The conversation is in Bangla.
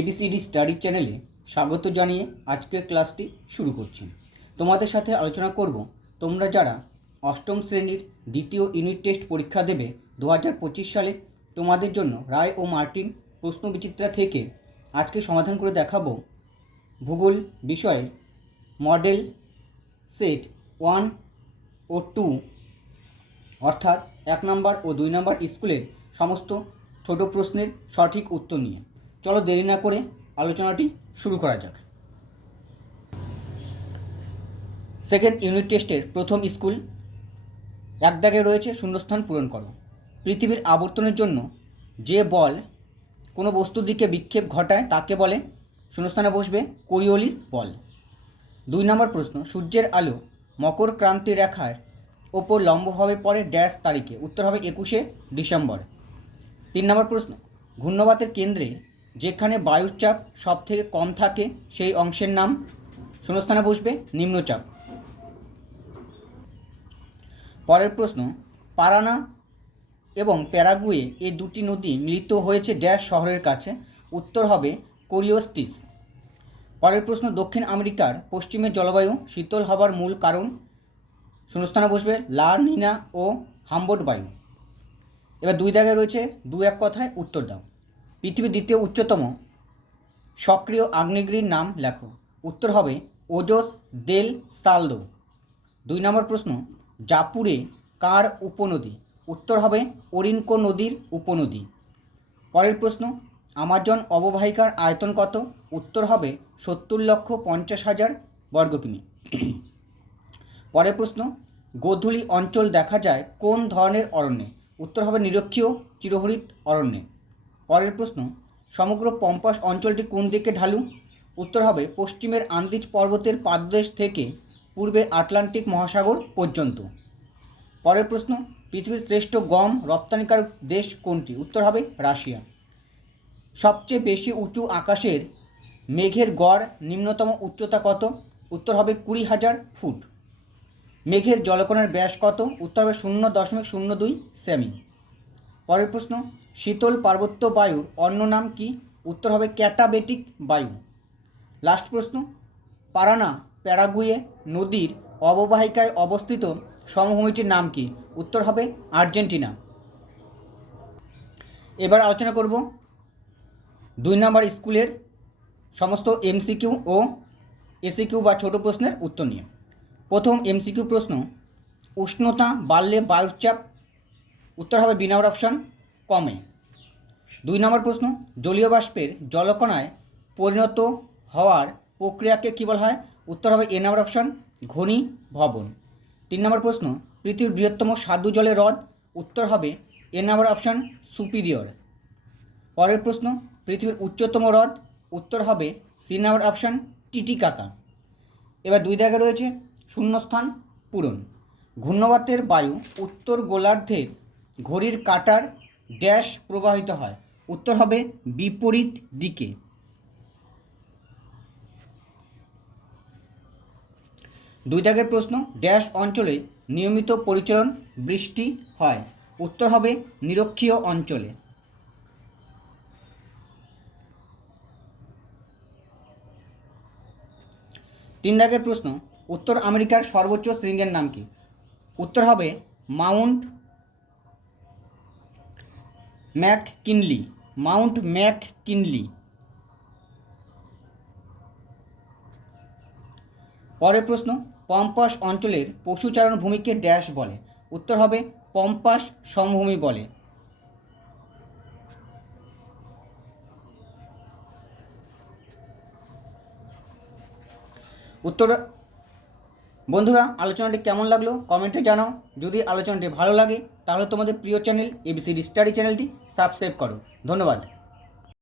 এবিসিডি স্টাডি চ্যানেলে স্বাগত জানিয়ে আজকের ক্লাসটি শুরু করছি। তোমাদের সাথে আলোচনা করব তোমরা যারা অষ্টম শ্রেণীর দ্বিতীয় ইউনিট টেস্ট পরীক্ষা দেবে 2025 সালে, তোমাদের জন্য রায় ও মার্টিন প্রশ্নবিচিত্রা থেকে আজকে সমাধান করে দেখাবো ভূগোল বিষয়ের মডেল সেট 1 ও 2 অর্থাৎ 1 নম্বর ও 2 নম্বর স্কুলের সমস্ত ছোট প্রশ্নের সঠিক উত্তর নিয়ে। চলো দেরি না করে আলোচনাটি শুরু করা যাক। সেকেন্ড ইউনিট টেস্টের প্রথম স্কুল, এক দাগে রয়েছে শূন্যস্থান পূরণ করো। পৃথিবীর আবর্তনের জন্য যে বল কোনো বস্তুর দিকে বিক্ষেপ ঘটায় তাকে বলে, শূন্যস্থানে বসবে কোরিওলিস বল। 2 নম্বর প্রশ্ন, সূর্যের আলো মকর ক্রান্তি রেখার ওপর লম্বভাবে পড়ে ড্যাশ তারিখে, উত্তর হবে 21শে ডিসেম্বর। 3 নম্বর প্রশ্ন, ঘূর্ণবাতের কেন্দ্রে যেখানে বায়ুর চাপ সব থেকে কম থাকে সেই অংশের নাম, শূন্যস্থানে বসবে নিম্নচাপ। পরের প্রশ্ন, পারানা এবং প্যারাগুয়ে এই দুটি নদী মিলিত হয়েছে ড্যাশ শহরের কাছে, উত্তর হবে কোরিওস্টিস। পরের প্রশ্ন, দক্ষিণ আমেরিকার পশ্চিমের জলবায়ু শীতল হবার মূল কারণ, শূন্যস্থানে বসবে লা নিনা ও হামবোর্ট বায়ু। এবার 2 দাগে রয়েছে 2-1 কথায় উত্তর দাও। পৃথিবীর দ্বিতীয় উচ্চতম সক্রিয় আগ্নেয়গিরির নাম লেখো, উত্তর হবে ওজোস দেল সালদো। 2 নম্বর প্রশ্ন, জাপুরে কার উপনদী, উত্তর হবে ওরিনকো নদীর উপনদী। পরের প্রশ্ন, আমাজন অববাহিকার আয়তন কত, উত্তর হবে 70,50,000 বর্গ কিমি। পরের প্রশ্ন, গোধূলি অঞ্চল দেখা যায় কোন ধরনের অরণ্যে, উত্তর হবে নিরক্ষীয় চিরহরিত অরণ্যে। পরের প্রশ্ন, সমগ্র পম্পাস অঞ্চলটি কোন দিকে ঢালু, উত্তর হবে পশ্চিমের আন্দিজ পর্বতের পাদদেশ থেকে পূর্বে আটলান্টিক মহাসাগর পর্যন্ত। পরের প্রশ্ন, পৃথিবীর শ্রেষ্ঠ গম রপ্তানিকারক দেশ কোনটি, উত্তর হবে রাশিয়া। সবচেয়ে বেশি উঁচু আকাশের মেঘের গড় নিম্নতম উচ্চতা কত, উত্তর হবে 20,000 ফুট। মেঘের জলকণার ব্যাস কত, উত্তর হবে 0.02 সেমি। পরের প্রশ্ন, শীতল পার্বত্য বায়ুর অন্য নাম কি, উত্তর হবে ক্যাটাবেটিক বায়ু। লাস্ট প্রশ্ন, পারানা প্যারাগুয়ে নদীর অববাহিকায় অবস্থিত সমভূমিটির নাম কি, উত্তর হবে আর্জেন্টিনা। এবার আলোচনা করব 2 নম্বর স্কুলের সমস্ত এমসিকিউ ও এসিকিউ বা ছোট প্রশ্নের উত্তর নিয়ে। প্রথম এমসিকিউ প্রশ্ন, উষ্ণতা বাড়লে বায়ুর চাপ, উত্তর হবে বি নম্বর অপশান কমে। 2 নম্বর প্রশ্ন, জলীয় বাষ্পের জলকণায় পরিণত হওয়ার প্রক্রিয়াকে কী বলা হয়, উত্তর হবে এ নম্বর অপশান ঘনীভবন। 3 নম্বর প্রশ্ন, পৃথিবীর বৃহত্তম স্বাদু জলের হ্রদ, উত্তর হবে এ নম্বর অপশান সুপিরিয়র। পরের প্রশ্ন, পৃথিবীর উচ্চতম হ্রদ, উত্তর হবে সি নম্বর অপশান টিটিকাকা। এবার 2 দাগে রয়েছে শূন্যস্থান পূরণ। ঘূর্ণবাতের বায়ু উত্তর গোলার্ধের ঘড়ির কাঁটার ড্যাশ প্রবাহিত হয়, উত্তর হবে বিপরীত দিকে। 2 দাগের প্রশ্ন, ড্যাশ অঞ্চলে নিয়মিত পরিচলন বৃষ্টি হয়, উত্তর হবে নিরক্ষীয় অঞ্চলে। 3 দাগের প্রশ্ন, উত্তর আমেরিকার সর্বোচ্চ শৃঙ্গের নাম কি, উত্তর হবে মাউন্ট ম্যাককিনলি, মাউন্ট ম্যাককিনলি। পরের প্রশ্ন, পম্পাস অঞ্চলের পশুচারণ ভূমিকে ড্যাশ বলে, উত্তর হবে পম্পাস সমভূমি বলে। উত্তর বন্ধুরা, আলোচনাটি কেমন লাগলো কমেন্টে জানাও। যদি আলোচনাটি ভালো লাগে তাহলে তোমাদের প্রিয় চ্যানেল এবিসিডি স্টাডি চ্যানেলটি সাবস্ক্রাইব করো। ধন্যবাদ।